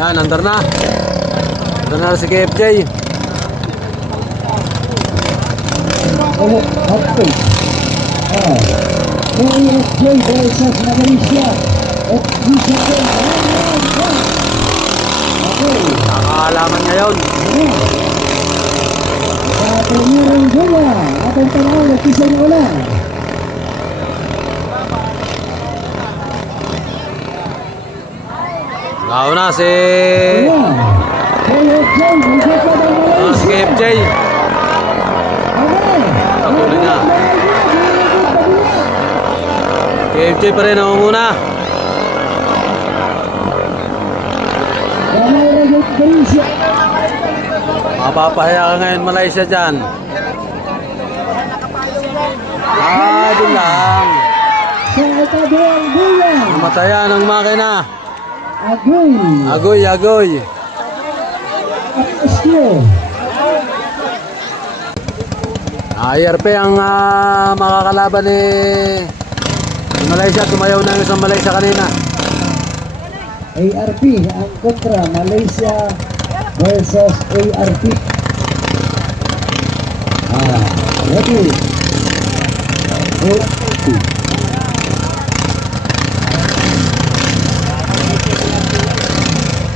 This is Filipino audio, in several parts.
Ayan, andar na. Andar na si KFJ. KFJ versus Malaysia. Nakakaalaman ngayon. Sa primerong bola, atong tanaw na kisa na ulan. Nauna si KFJ, si KFJ. Patuloy na. KFJ pa rin ang muna. Mapapahiya ka ngayon Malaysia dyan. Doon lang. Sa ikaduang bola, Namatayan ang makina. Agoy. Agoy, agoy. Asyo. IRP ang makakalaban ni Malaysia. Tumayaw na yung isang Malaysia kanina. ARP ang kontra Malaysia versus ARP. Ready. ARP.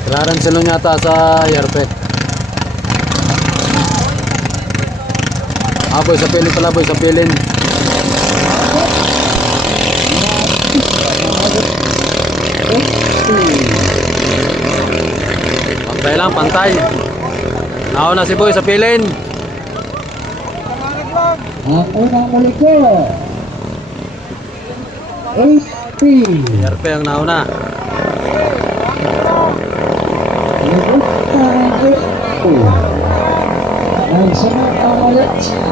Kailangan sila yata sa IRP. Boy, sa pilin pala boy, sa pilin. Pantay lang, pantay. Nauna si boy sa pilin. Ang unang maliko. ARP. IRP ang nauna. Ang sunod ang Malaysia.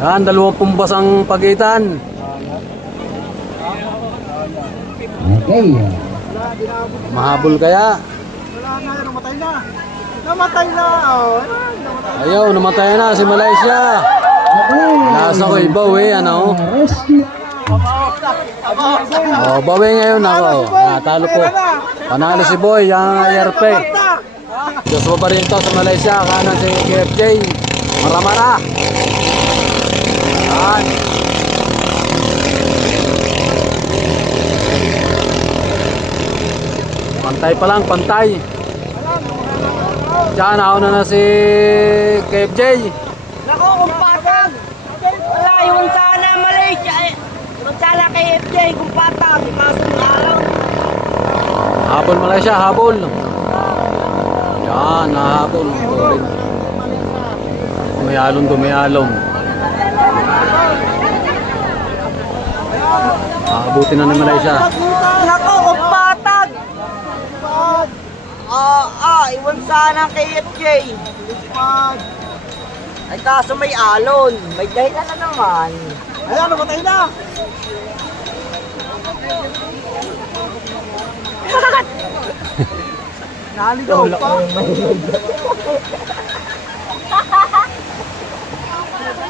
Yan, 20 pumbas ang pagitan. Okay. Mahabol kaya? Wala na, namatay na. Namatay na. Ayaw, namatay na si Malaysia. Nasa ko ibaw ano? Rescue. Bawi ngayon ako. Talo po. Panalo si boy, yung IRP. Joshua pa rin to sa Malaysia. Kanan si KFJ. Maramara. Yan. Pantay pa lang, pantay. Diyan, nauna na si KFJ. Nako, kumpatag! Wala, yung sana Malaysia eh. Yung sana kay FJ, kumpatag. Kaso araw. Habol Malaysia, habol. Yan, nahabol. Dumayalong, dumayalong. Abutin na ni Malaysia. Nako, kumpatag! Iwan sana kay FJ. Ay kaso may alon. May dahilan na naman. Ayan, namatay na. Naligaw pa.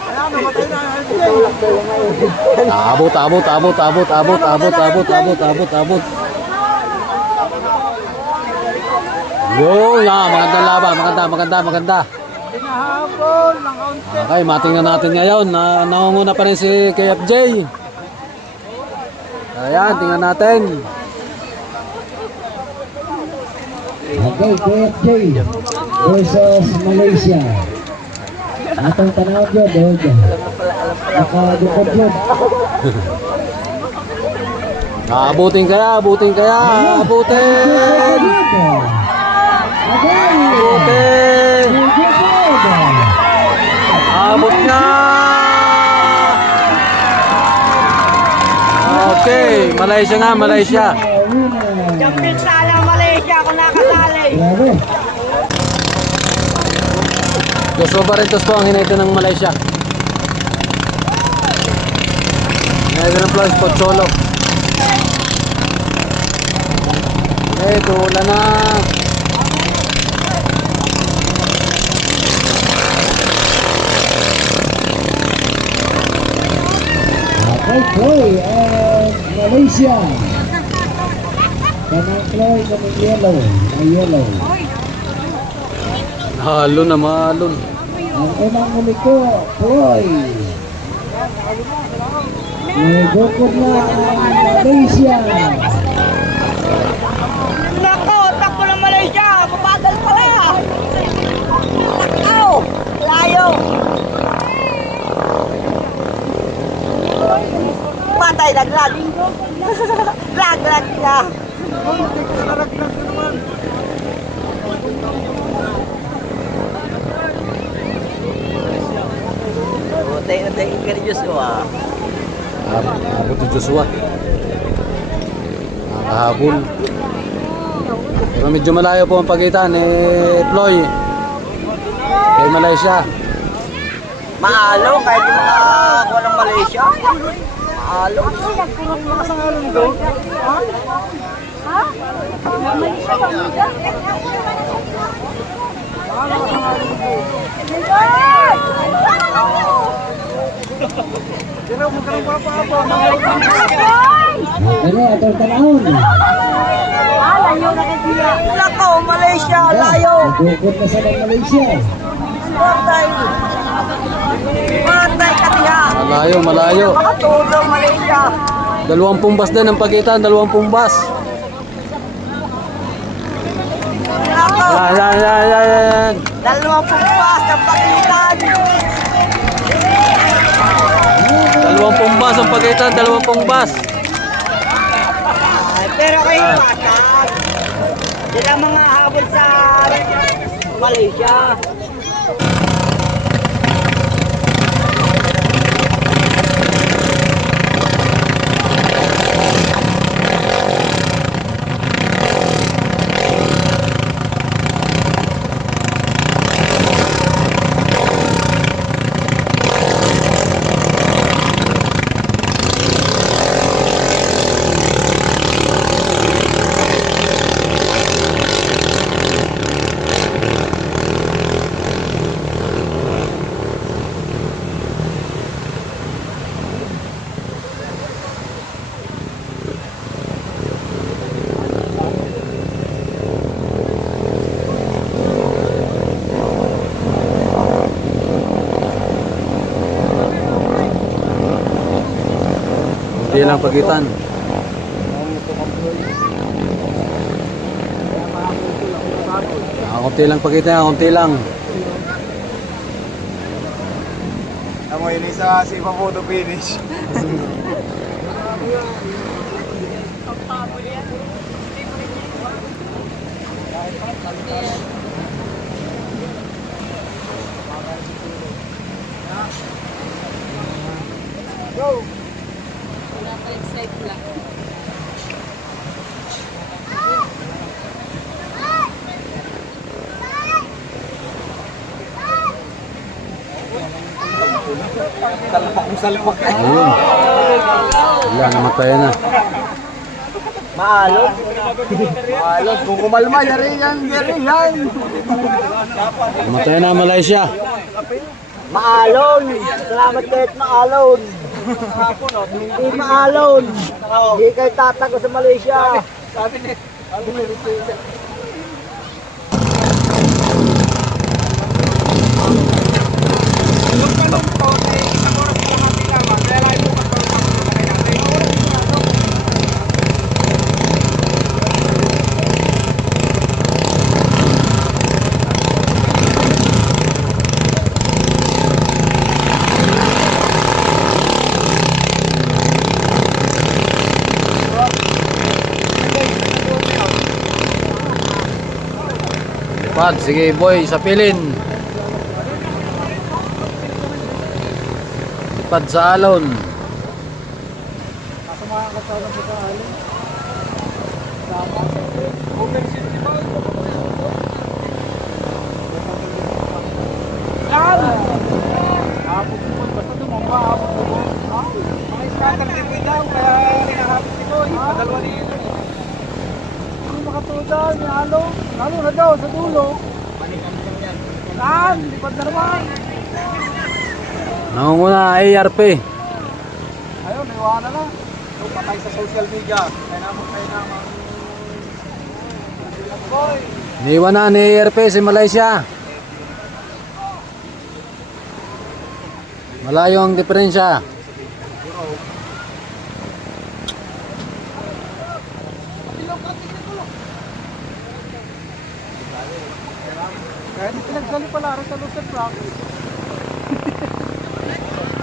Ayan, namatay na. Abot, abot, abot, abot, abot, abot, abot, abot, abot, abot. Yun, magandang laban, maganda. Hinahabol ng kaunti. Okay, matingnan natin ngayon. Nangunguna pa rin si KFJ. Ayan, tingnan natin. Okay, KFJ versus Malaysia. Atong tanaw dyan, nakadukod dyan. Abutin kaya, abutin kaya, abutin! Abutin! Abot nga! Okay, Malaysia nga, Malaysia. Champion sana Malaysia kung nakasali. Grabe. Joshua Barrientos po ang hinahito ng Malaysia. Hinahito ng Plus Pocholo. Okay, tula na. Kay Chloe of Malaysia. Kanang Chloe kanang yellow. Ay yellow. Halo na malon. Ang unang huli ko, Chloe. Nagukod na ang Malaysia. Nako, takbo ng Malaysia. Mabagal pala. Takaw. Layo. Patay, laglag. Laglag na. Tayo na tayo ka ni Joshua. Abot ni Joshua. Nakahabol. Pero medyo malayo po ang pagitan ni Ploy kay Malaysia. Maalo, kahit yung mga kuha ng Malaysia. Maalo. Ano, atong tanahon. Nako, Malaysia, layo. Nagukod na sa Malaysia. Patay. Patay ka niya. Malayo, malayo. Makatulong Malaysia. 20 bus din ang pagitan, 20 bus. Nako, Yan. 20 pas ng pagitan. 20 bus ang pagitan, 20 bus. Ay, pero kayo patag. Sila mga habol sa Malaysia. Hindi lang pagitan. Kunti lang pagitan, kunti lang. Amo yun sa Sipa Photo Finish. Go! Ayun. Wala, namatay na. Maalog. Alot, kung kumalma, yari yan. Namatay na ang Malaysia. Maalon. Salamat kahit maalon. Hindi maalon. Hindi kayo tatago sa Malaysia. Sabi ni Richard. Yung tanong ko, ay isang oras po natin lamang. Kaya lang bukas pa rin Lipad, sige boy, sa pilin. Lipad sa alon. basta tumumba, hapon ko. Mga scatter liquid daw, kaya hinahapon ko. Padalwa dito. Hindi makatudan, halo. Halo na daw sa dulo. Saan? Lipad na naman. Nangunguna ARP. Ayun, Iwanan na. Yung patay sa social media. Kaya naman. Boy. Iniwan na ni ERP si Malaysia. Malayo ang diferensya. Kaya di pinagsali pala rin sa Lucid Rock.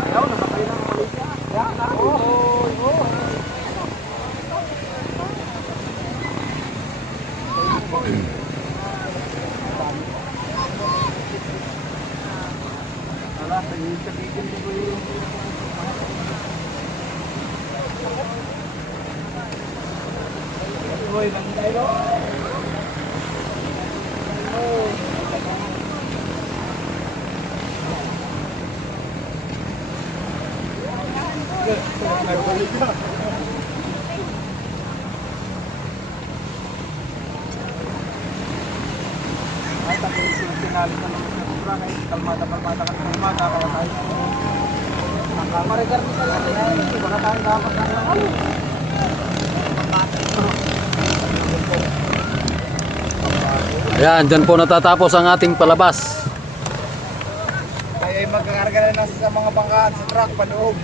Ayaw, namatay na ang Malaysia. Yan, ha? Oo. Wala, sa bigil din ko yung... Boy, lang tayo. Ay, tapos yung sinalit na naman sa kubra, kahit kalmata ka sa kalmata, kaya tayo marigar nito lang eh, baka tayo dapat na Ayan, dyan po natatapos ang ating palabas. kaya magkakarga na sa mga bangkaan sa truck, paloob.